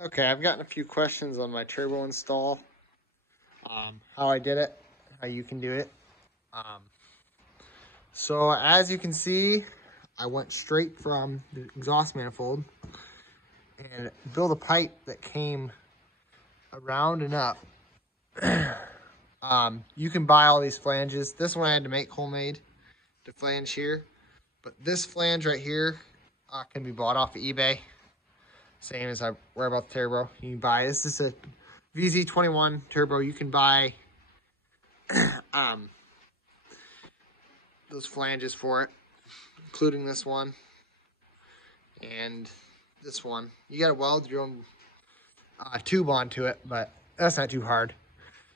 Okay, I've gotten a few questions on my turbo install, how I did it, how you can do it. So as you can see, I went straight from the exhaust manifold and built a pipe that came around and up. You can buy all these flanges. This one I had to make homemade, the flange here. But this flange right here can be bought off of eBay. Same as I worry about the turbo. You can buy, this is a VZ21 turbo. You can buy those flanges for it, including this one and this one. You gotta weld your own tube onto it, but that's not too hard.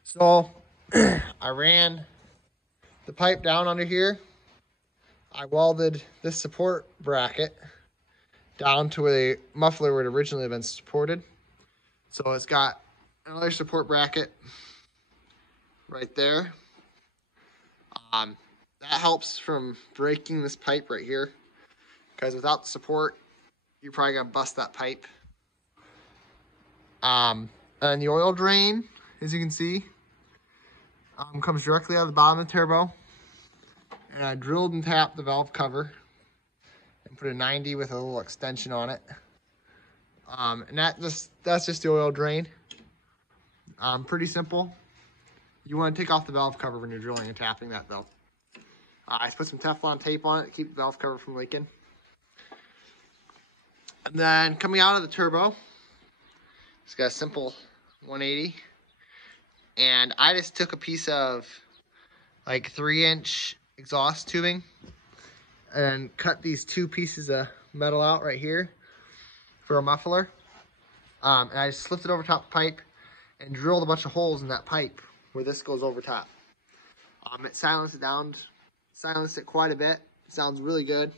So I ran the pipe down under here. I welded this support bracket down to where the muffler would originally have been supported. So it's got another support bracket right there. That helps from breaking this pipe right here, because without the support, you're probably gonna bust that pipe. And the oil drain, as you can see, comes directly out of the bottom of the turbo. And I drilled and tapped the valve cover and put a 90 with a little extension on it. And that's just the oil drain. Pretty simple. You want to take off the valve cover when you're drilling and tapping that though. I put some Teflon tape on it to keep the valve cover from leaking. And then coming out of the turbo, it's got a simple 180. And I just took a piece of like 3-inch exhaust tubing and cut these two pieces of metal out right here for a muffler. And I just slipped it over top the pipe and drilled a bunch of holes in that pipe where this goes over top. It silenced it quite a bit. It sounds really good.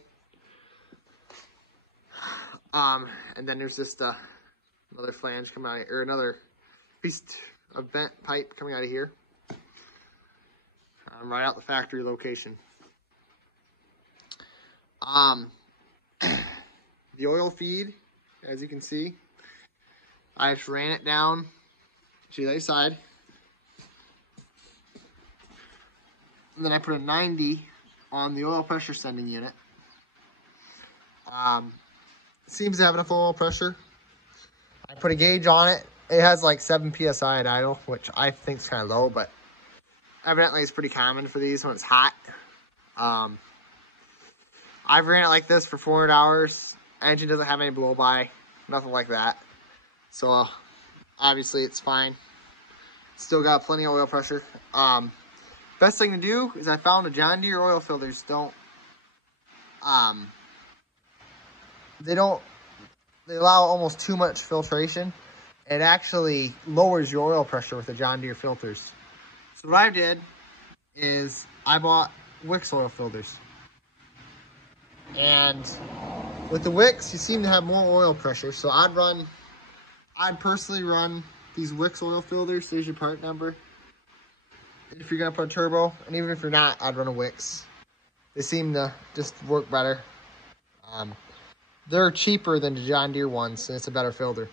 And then there's just another flange coming out, or another piece of bent pipe coming out of here. Right out the factory location. The oil feed, as you can see, I just ran it down to the other side. And then I put a 90 on the oil pressure sending unit. It seems to have enough oil pressure. I put a gauge on it. It has like 7 PSI at idle, which I think is kind of low, but evidently it's pretty common for these when it's hot. I've ran it like this for 400 hours. Engine doesn't have any blow by, nothing like that. So obviously it's fine. Still got plenty of oil pressure. Best thing to do is I found the John Deere oil filters they allow almost too much filtration. It actually lowers your oil pressure with the John Deere filters. So what I did is I bought Wix oil filters. And with the Wix, you seem to have more oil pressure. So I'd personally run these Wix oil filters. There's your part number. If you're gonna put a turbo, and even if you're not, I'd run a Wix. They seem to just work better. They're cheaper than the John Deere ones, and it's a better filter.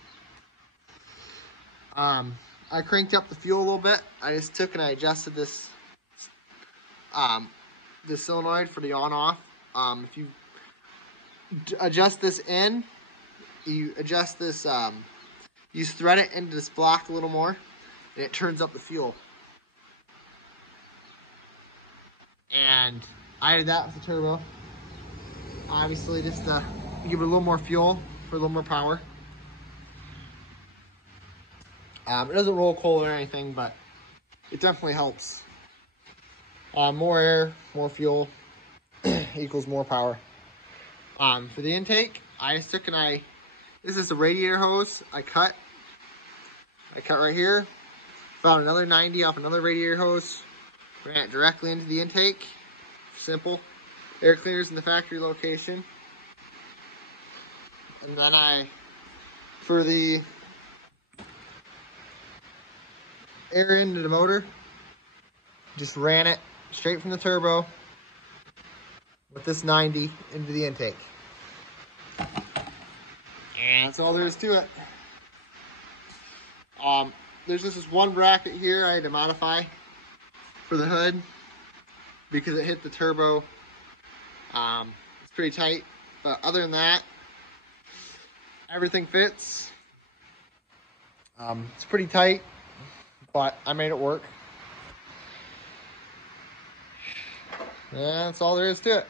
I cranked up the fuel a little bit. I just took and I adjusted this solenoid for the on-off. If you adjust this in, you adjust this, you thread it into this block a little more, and it turns up the fuel. And I did that with the turbo. Obviously, just to give it a little more fuel for a little more power. It doesn't roll cold or anything, but it definitely helps. More air, more fuel equals more power. For the intake, I just took this is a radiator hose. I cut right here. Found another 90 off another radiator hose. Ran it directly into the intake. Simple. Air cleaners in the factory location. And then for the air into the motor, just ran it straight from the turbo with this 90 into the intake. And that's all there is to it. There's just this one bracket here I had to modify for the hood because it hit the turbo. It's pretty tight, but other than that, everything fits. It's pretty tight, but I made it work. And that's all there is to it.